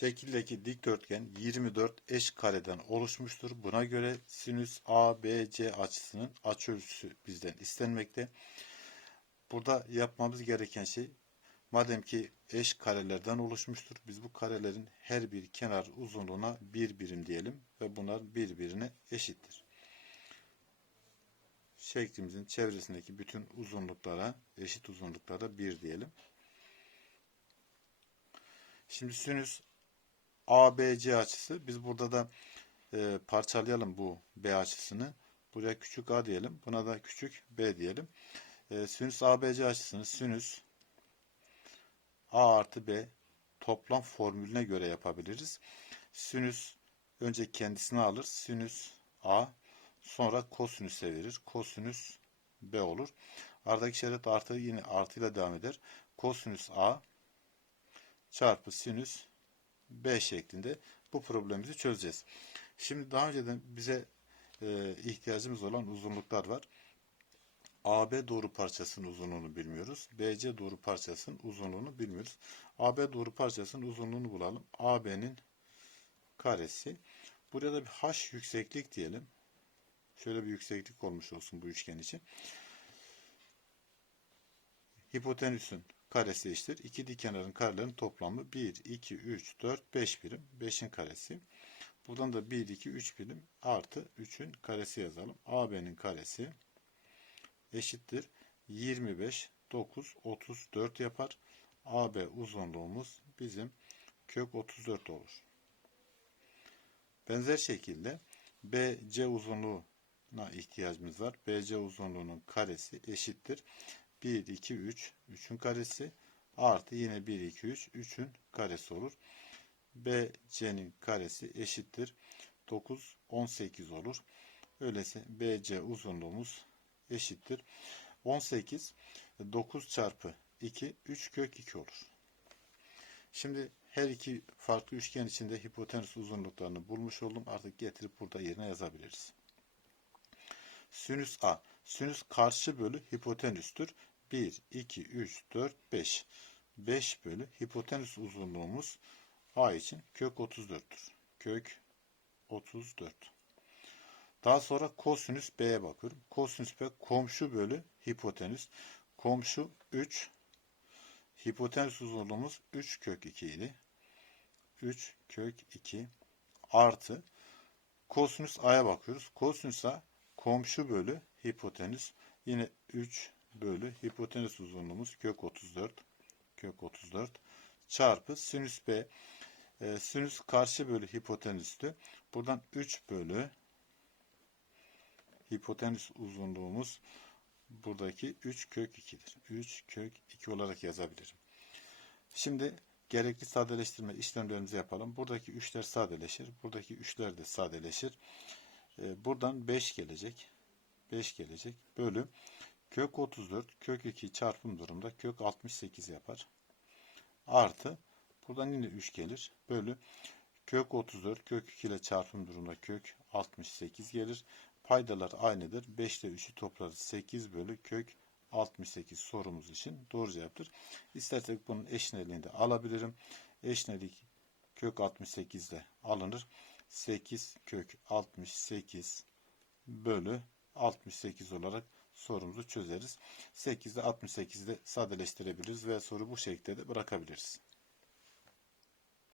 Şekildeki dikdörtgen 24 eş kareden oluşmuştur. Buna göre sinüs ABC açısının açıölçüsü bizden istenmekte. Burada yapmamız gereken şey madem ki eş karelerden oluşmuştur. Biz bu karelerin her bir kenar uzunluğuna bir birim diyelim ve bunlar birbirine eşittir. Şeklimizin çevresindeki bütün uzunluklara eşit uzunluklara bir diyelim. Şimdi sinüs ABC açısı. Biz burada da e, parçalayalım bu B açısını. Buraya küçük A diyelim. Buna da küçük B diyelim. E, sinüs ABC açısını sinüs A artı B toplam formülüne göre yapabiliriz. Sinüs önce kendisini alır. Sinüs A sonra kosinüse verir. Kosinüs B olur. Aradaki işaret artı yine artıyla devam eder. Kosinüs A çarpı sinüs B şeklinde bu problemimizi çözeceğiz. Şimdi daha önceden bize e, ihtiyacımız olan uzunluklar var. AB doğru parçasının uzunluğunu bilmiyoruz. BC doğru parçasının uzunluğunu bilmiyoruz. AB doğru parçasının uzunluğunu bulalım. AB'nin karesi. Buraya da bir H yükseklik diyelim. Şöyle bir yükseklik olmuş olsun bu üçgen için. Hipotenüsün karesi eşittir. İki dik kenarın karelerinin toplamı 1, 2, 3, 4, 5 birim. 5'in karesi. Buradan da 1, 2, 3 birim artı 3'ün karesi yazalım. AB'nin karesi eşittir. 25, 9, 34 yapar. AB uzunluğumuz bizim kök 34 olur. Benzer şekilde BC uzunluğuna ihtiyacımız var. BC uzunluğunun karesi eşittir. 1, 2, 3, 3'ün karesi artı yine 1, 2, 3, 3'ün karesi olur. BC'nin karesi eşittir. 9, 18 olur. Öyleyse BC uzunluğumuz eşittir. 18, 9 çarpı 2, 3 kök 2 olur. Şimdi her iki farklı üçgen içinde hipotenüs uzunluklarını bulmuş oldum. Artık getirip burada yerine yazabiliriz. Sinüs A. Sinüs karşı bölü hipotenüstür. 1, 2, 3, 4, 5. 5 bölü hipotenüs uzunluğumuz A için kök 34'tür. Kök 34. Daha sonra kosinüs B'ye bakıyorum. Kosinüs B komşu bölü hipotenüs. Komşu 3. Hipotenüs uzunluğumuz 3 kök 2 idi. 3 kök 2 artı kosinüs A'ya bakıyoruz. Kosinüs A komşu bölü hipotenüs. Yine 3 bölü hipotenüs uzunluğumuz kök 34 kök 34 çarpı sinüs B e, sinüs karşı bölü hipotenüstü. Buradan 3 bölü hipotenüs uzunluğumuz buradaki 3 kök 2'dir. 3 kök 2 olarak yazabilirim. Şimdi gerekli sadeleştirme işlemlerimizi yapalım. Buradaki 3'ler sadeleşir. Buradaki 3'ler de sadeleşir. E, buradan 5 gelecek. 5 gelecek. Bölü kök 34 kök 2 çarpım durumda kök 68 yapar. Artı buradan yine 3 gelir. Bölü kök 34 kök 2 ile çarpım durumda kök 68 gelir. Paydalar aynıdır. 5 ile 3'ü toplarız. 8 bölü kök 68 sorumuz için doğru cevaptır. İstersek bunun eşneliğini de alabilirim. Eşnelik kök 68 ile alınır. 8 kök 68 bölü 68 olarak sorumuzu çözeriz. 8'de 68'de sadeleştirebiliriz ve soru bu şekilde de bırakabiliriz.